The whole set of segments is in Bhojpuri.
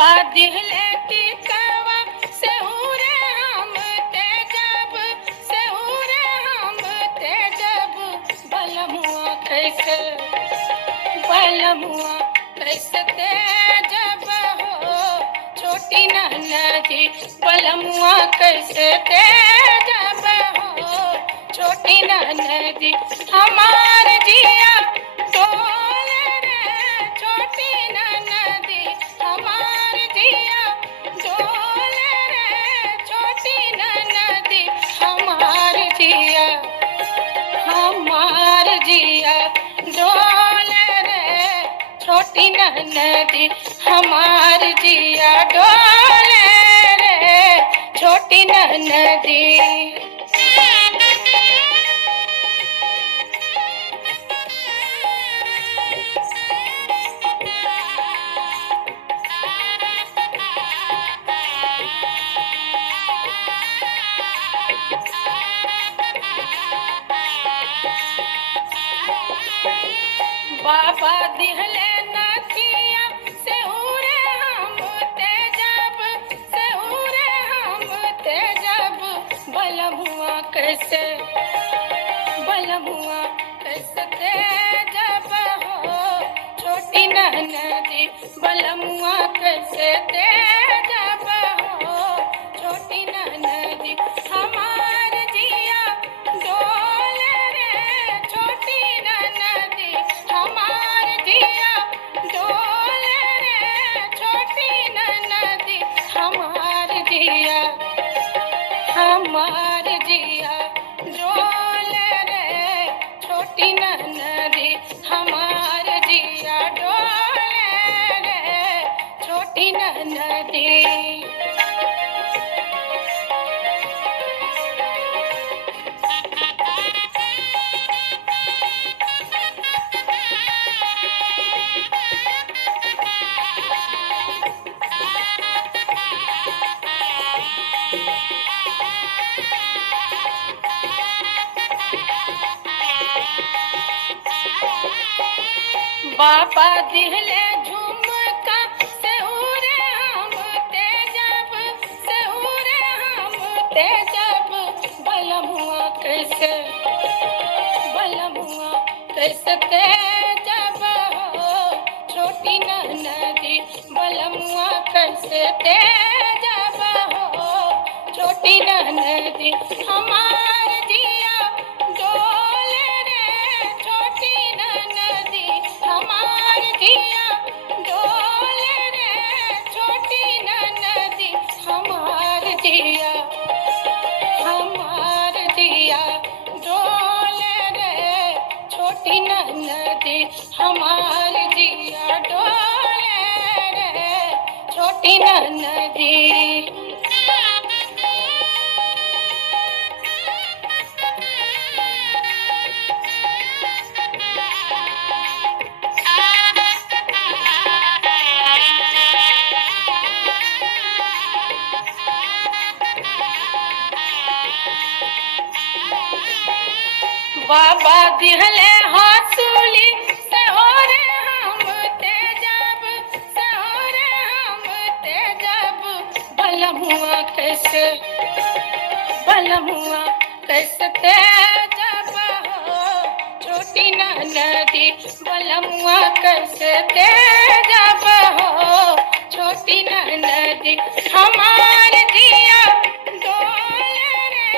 बाबा दिहले टिकवा से उरे हम ते जब से उरे हम ते जब बलमुआ कैसे ते जब हो छोटी ननदी बलमुआ कैसे ते जब हो छोटी ननदी हमार जिया डोल रे छोटी ननदी हमार जिया डोल रे छोटी ननदी हमार जिया डोल रे छोटी ननदी हमार जिया डोल रे छोटी ननदी। बाबा दिहले नथिया से उरे हम ते जब से उरे हम ते जब बलमुआ कैसे ते जब हो छोटी ननदी बलमुआ कैसे ते जब हो छोटी ननदी हमार जिया डोल रे छोटी ननदी हमार जिया डोल रे छोटी ननदी हमार जिया डोल रे छोटी ननदी हमार जिया डोल रे छोटी ननदी। बाबा दिहले झुमका से उरे हम ते जब से उरे हम ते जब बलमुआ कैसे ते जब हो छोटी ननदी बलमुआ कैसे ते जब हो छोटी ननदी हमार जिया डोल रे छोटी ननदी हमार जिया डोल रे छोटी ननदी हमार जिया डोल रे छोटी ननदी हमार जिया डोल रे छोटी ननदी। बाबा दिहले हसूली से ओरे हम ते जब से ओरे हम ते जब बलमुआ कैसे ते जब हो छोटी ननदी बलमुआ कैसे ते जब हो छोटी ननदी हमार जिया डोल रे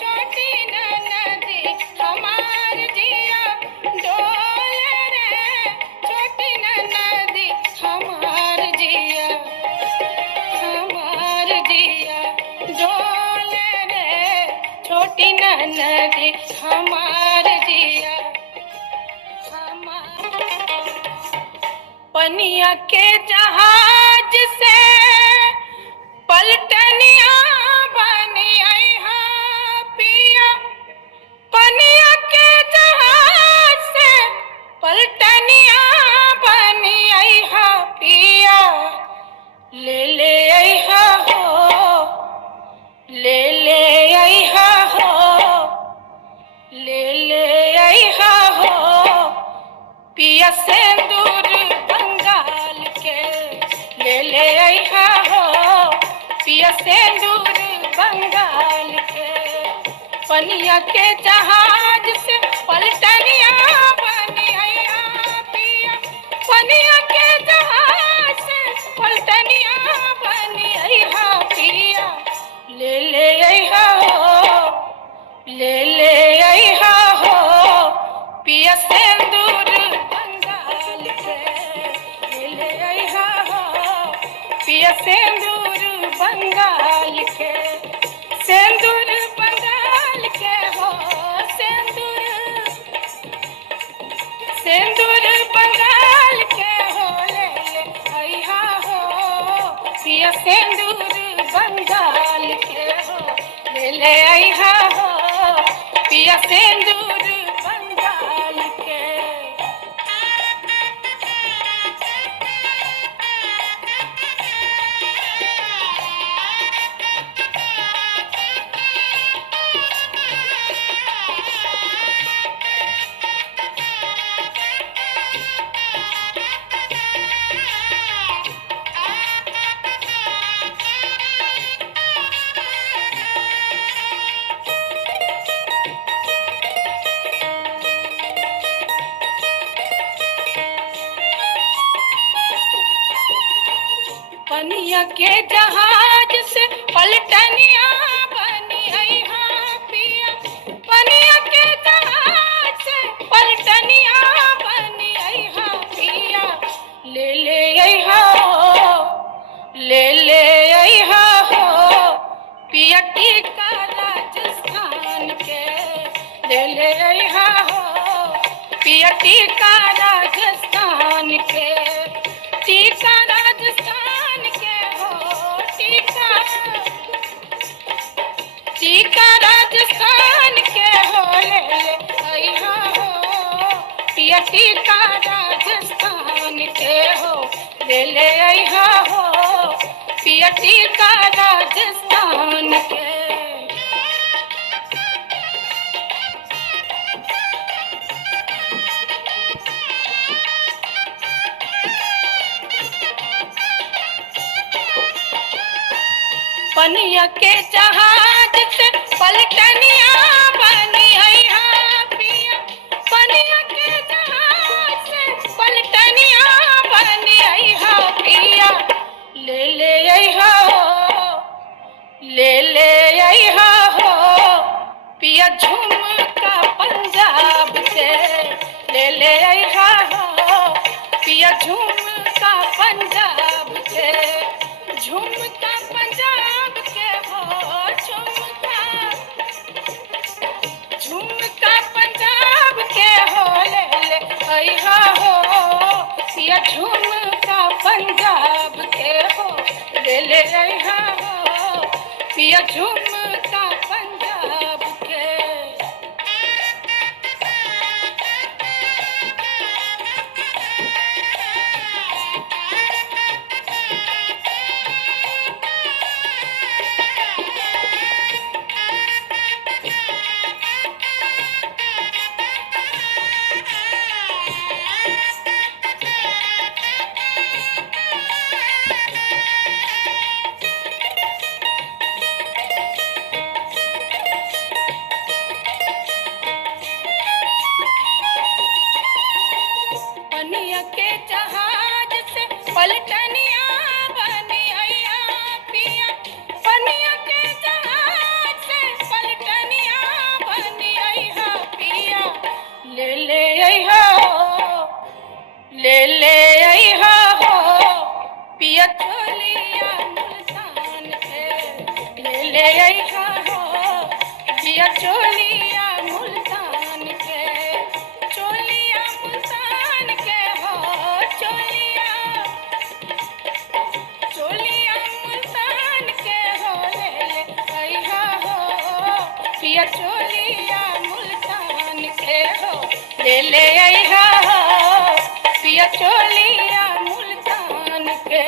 छोटी ननदी हमार जिया डोल रे छोटी ननदी हमार जिया डोल रे छोटी ननदी हमार जिया पनिया के जहाज से पलटनिया बनी आई हा पिया पनिया के जहाज से पलटनिया बनी आई हा पिया ले ले आई हा हो ले ले आई हा हो ले ले आई हा हो पिया से दूर बंगाल के ले ले आई पिया सिंदूर बंगाल के। पनिया के जहाज से पलटनिया बनी अइहा पिया, पनिया के जहाज से पलटनिया बनी अइहा पिया। ले अइहा हो, ले अइहा हो पिया सिंदूर बंगाल के। ले अइहा हो पिया सिंदूर बंगाल के। सिंदूर बंगाल के हो, सिंदूर बंगाल के हो। ले अइहा हो पिया सिंदूर बंगाल के हो। ले अइहा हो पिया सिंदूर बंगाल के। पनिया के जहाज से पलटनिया बनी अइहा पिया, पनिया के जहाज से पलटनिया बनी अइहा पिया। ले अइहा हो, ले अइहा हो पिया टीका राजस्थान के। ले अइहा हो पिया टीका राजस्थान के। टीका राजस्थान के हो, टीका राजस्थान के हो। ले अइहा हो पिया टीका राजस्थान के हो। ले अइहा हो पिया टीका राजस्थान के। पनिया के जहाज से पलटनिया बनी अइहा पिया, पनिया के जहाज से पलटनिया बनी अइहा पिया। ले अइहा हो, ले अइहा हो पिया झुमका पंजाब से। ले अइहा हो पिया झुमका पंजाब से। झुमका पंजाब के हो, झुमका पंजाब के हो। ले अइहा हो पिया झुमका पंजाब के हो। ले अइहा हो पिया झुमका पंजाब के। पनिया के जहाज से पलटनिया बनी अइहा पिया, पनिया के जहाज से पलटनिया बनी अइहा पिया। ले अइहा हो, ले अइहा हो पिया चोलिया मुल्तान के। ले अइहा हो पिया चोलिया मुल्तान के। चोलिया मुल्तान के हो, चोलिया मुल्तान के हो। ले अइहा हो पिया चोलिया मुल्तान के हो। ले अइहा हो पिया चोलिया मुल्तान के।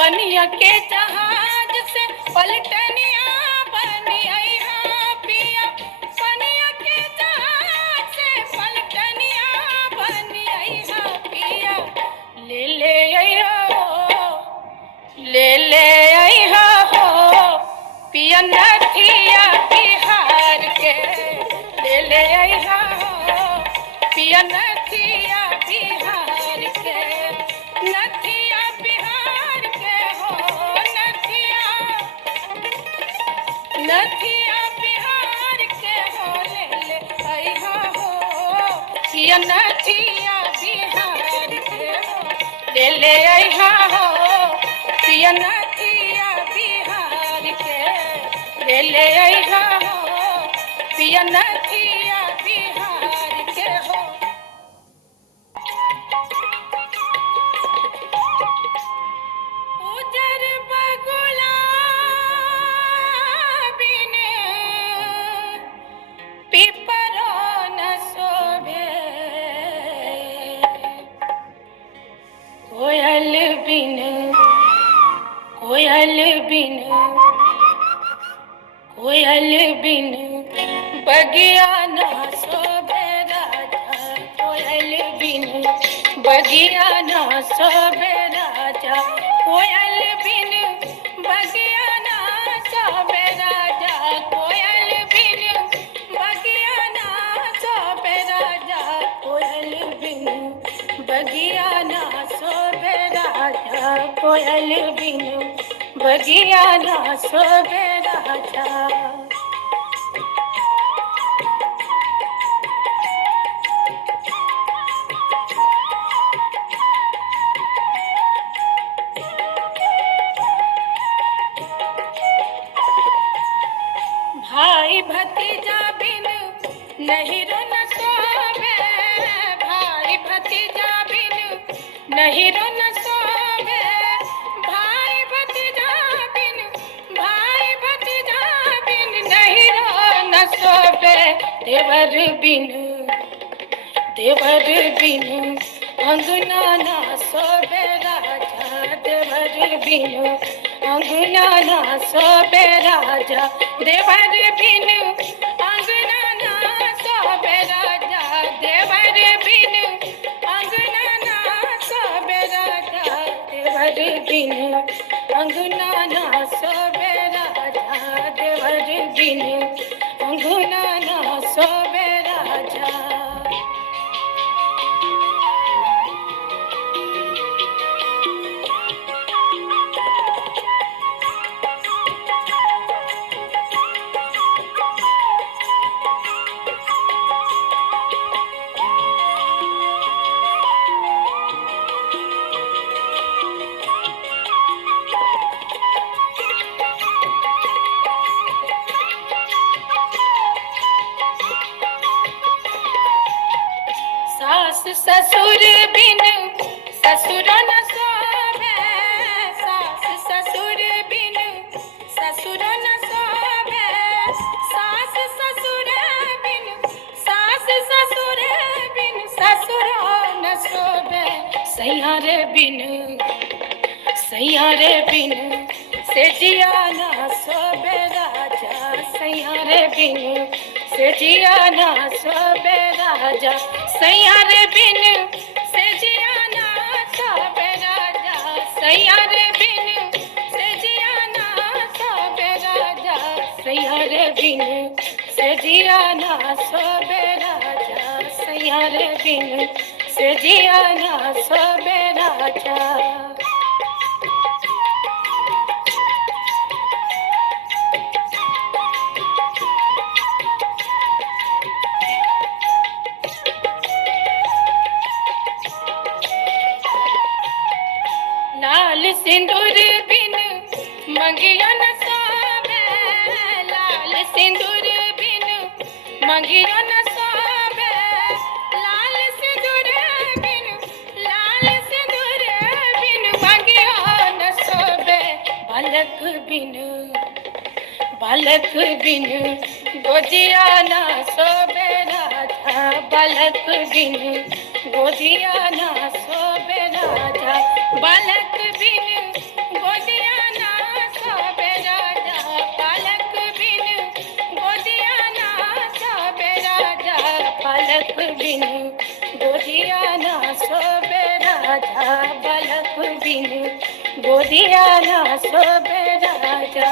पनिया के जहाज से पलटनिया बनी अइहा पिया नथिया बिहार के ले ले अइहा हो पिया नथिया बिहार के नथिया बिहार के हो नथिया नथिया बिहार के हो ले ले अइहा हो पिया नथिया बिहार के हो ले ले अइहा हो पिया नथिया बिहार के ले ले अइहा हो पिया नथिया बिहार के हो उजर बगुला बिन पिपरो न शोभे कोयल बिन कोयल बिन कोयल बिन बगिया ना शोभे राजा कोयल बिन बगिया ना शोभे राजा कोयल बिन बगिया ना शोभे राजा कोयल बिन बगिया ना शोभे राजा कोयल बिन बगिया ना शोभे राजा कोयल बिन बगिया ना शोभे राजा भाई भतीजा बिन नहीं रो न सोवे भाई भतीजा बिन नहीं रो न सोवे भाई भतीजा बिन नहीं रो न सोवे देवर बिन अंगना ना सोवे राजा देवर बिन अंगना ना सोवे राजा देवर बिन अंगना ना सोवे राजा देवर बिन अंगना ना सोवे राजा देवर बिन अंगना ना सोवे राजा देवर बिन अंगना ना सोवे राजा सास ससुर बिन ससुर न सोवे सास ससुर बिन ससुर न सोवे सास ससुर बिन ससुर न सोवे सैयारे बिन से जिया ना सोवे राजा सैयारे बिन से जिया ना सोवे राजा सैयारे बिन से जिया ना सोवे राजा सैयारे बिन से जिया ना सोवे राजा सैयारे बिन से जिया ना सोवे राजा सैयारे बिन से जिया ना सोवे राजा लाल सिंदूर बिन मंगिया न सोवे लाल सिंदूर बिन मंगिया न सोवे लाल सिंदूर बिन मंगिया न सोवे बालक बिन गोदिया ना सोवे राजा बालक बिन गोदिया ना सोवे राजा बालक बिन गोदिया ना सोवे राजा बालक बिन गोदिया ना सोवे राजा बालक बिन गोदिया ना सोवे राजा बालक बिन गोदिया ना सोवे राजा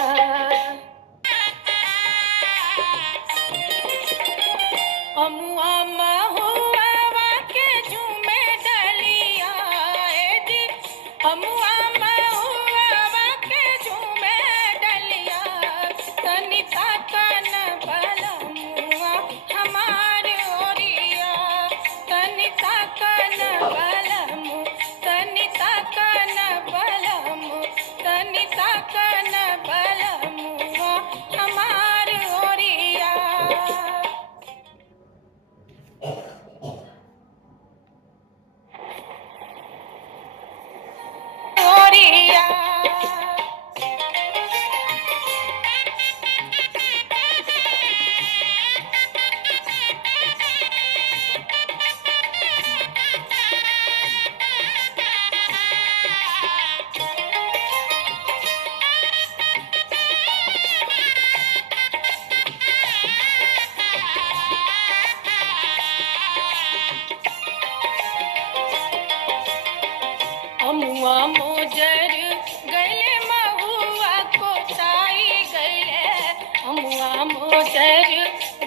मोजर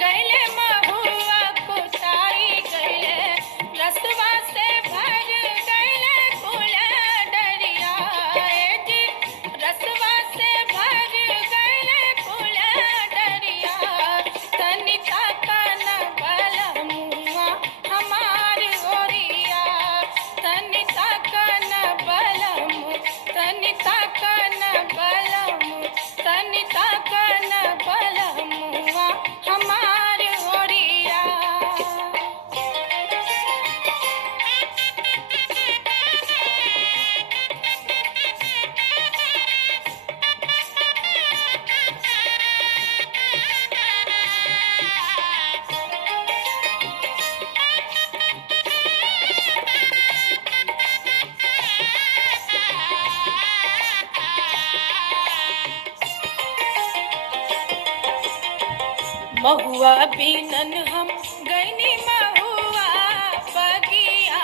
गैले महुआ कुटाई गैले रसवा से भर गैले कुल डरिया जी रसवा से भर गैले कुल डरिया तनिता कन बल मुआ हमार ओरिया तनिता कन बल तनिता कन बल तनिता कन बल मुआ हमार ओरिया महुआ बीनन हम गैनी महुआ बगिया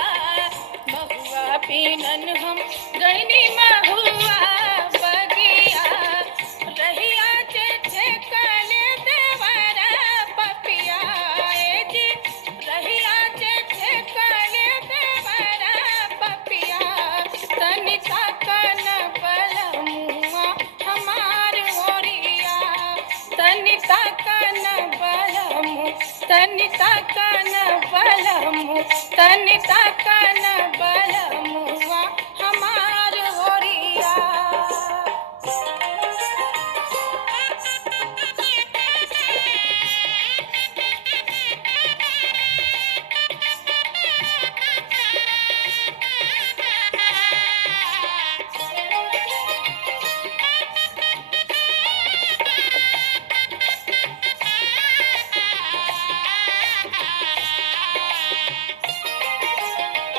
महुआ बीनन हम गैनी महुआ बगिया रहिया जे कले देवरा पपिया जी रहिया जे कले देवरा पपिया तनिता कन बल मुआ हमार ओरिया तनिता कन बलमु तनिता कन बलमु तनिता कन बलमुआ हमार ओरिया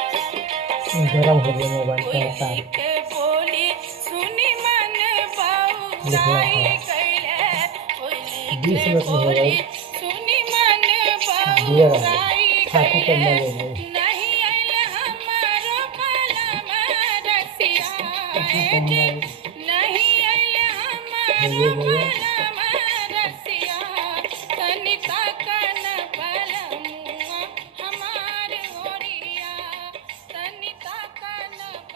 गरम हो गया मोबाइल का तार के बोली सुनी मन लिखना बाई है गईले 20 मिनट में हो बोली गई सुनी मन दिया बाई ठाकुर को गईले ले गई नहीं आइल हमारो बलम रसिया ठाकुर को नहीं आइल ले हमारो गया